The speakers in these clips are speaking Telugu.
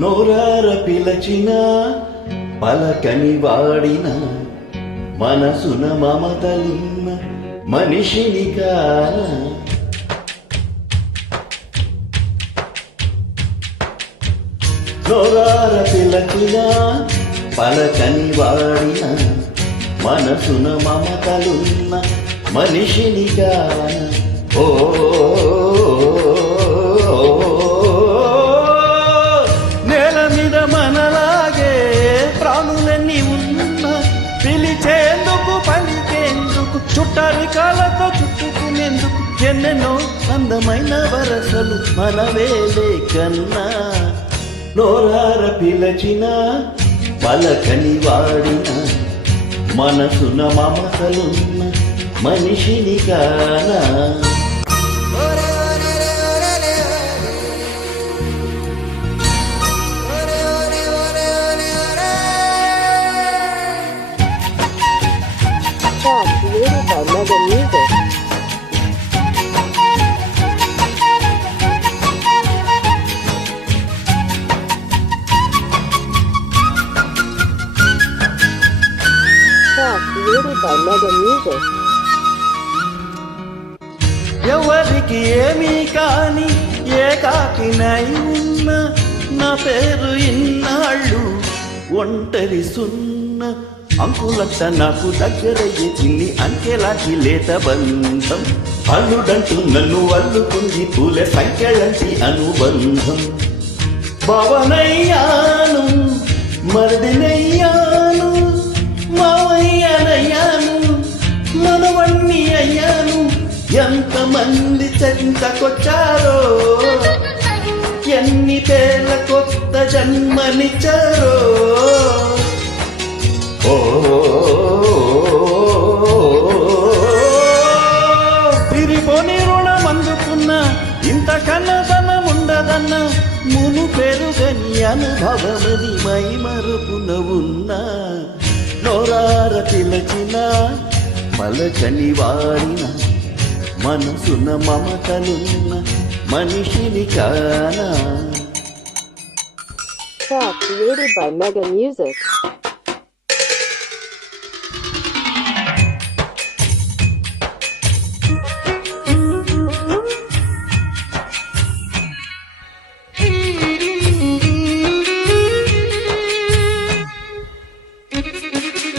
నోరార పిలచిన పలకని వాడిన మనసున మమతలున్న మనిషిని కాన. నోరార పిలచిన పలకని వాడిన మనసున మమతలున్న మనిషిని కాన. ఓ ప్రాణులన్నీ ఉన్న పిలిచేందుకు పలికేందుకు చుట్టరికాలతో చుట్టుకునేందుకు ఎన్నెన్నో అందమైన వరసలు మనవేలే కన్నా. నోరార పిలచిన పలకని వాడిన మనసున మమతలున్న మనిషిని కానా. ఎవరికి ఏమీ కాని ఏ కాకినై ఉన్న నా పేరు ఇన్నాళ్ళు ఒంటరి సున్నా అంకులట్ట నాకు దగ్గరయ్యే చిన్ని అంకెలాంటి లేత బంధం. అల్లుడంటూ నన్ను అల్లుకుంది పూల సంఖ్యలంటి అనుబంధం. భవనయ్యాను మరదినయ్యాను మావయ్యనయ్యాను మనవణ్ణి అయ్యాను. ఎంతమంది చెంతకొచ్చారో ఎన్ని పేర్ల కొత్త జన్మనిచ్చారో. ఉన్న మును పెరుగని అనుభవమది మై మరుపున ఉన్న నోరార తిలచిన పలచని వారిన మనసున మమతలున్న మనిషిని కానా Track created by Mega Music.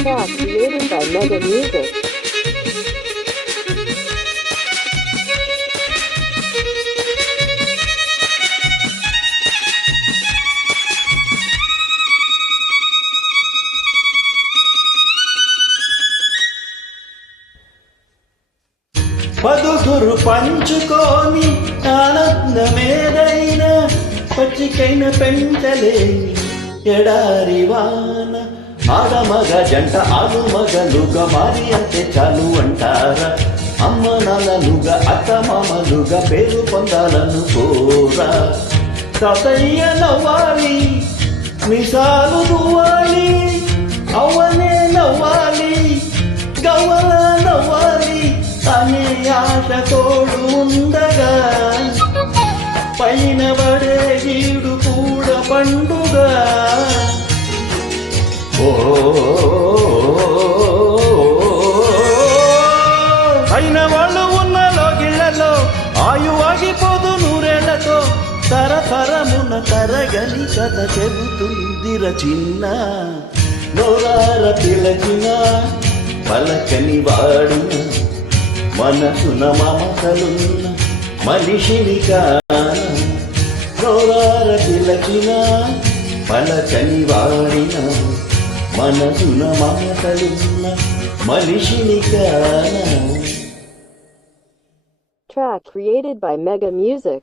Track created by Mega Music. పదుగురు పంచుకొని ఆనందమేదైనా పచ్చికైన పెంచలేని ఎడారివాన వాన ఆడమగ జంట ఆలుమగలుగా మారి అంటే చాలు అంటారా. అమ్మ నాన్నలుగా అత్త మామలుగా పేరు పొందాలను కోరా. తాతయ్య నవ్వాలి మిసాలు నువ్వాలి అవనే నవ్వాలి గవ్వల నవ్వాలి అనే ఆశ తోడు ఉందా అయిన వాళ్ళు ఉన్న లోగిళ్ళలో ఆయు ఆగిపోదు నూరేళ్ళతో. తరతరమున తరగని కథ చెబుతుంది రచిన్న. నోరార పిలచిన పలకని వాడిన మనసున మమతలున్న మనిషిని కాన. నోరార పిలచిన పలకని వాడిన. మనసున మమతలున్న మనిషిని కాన Track created by Mega Music.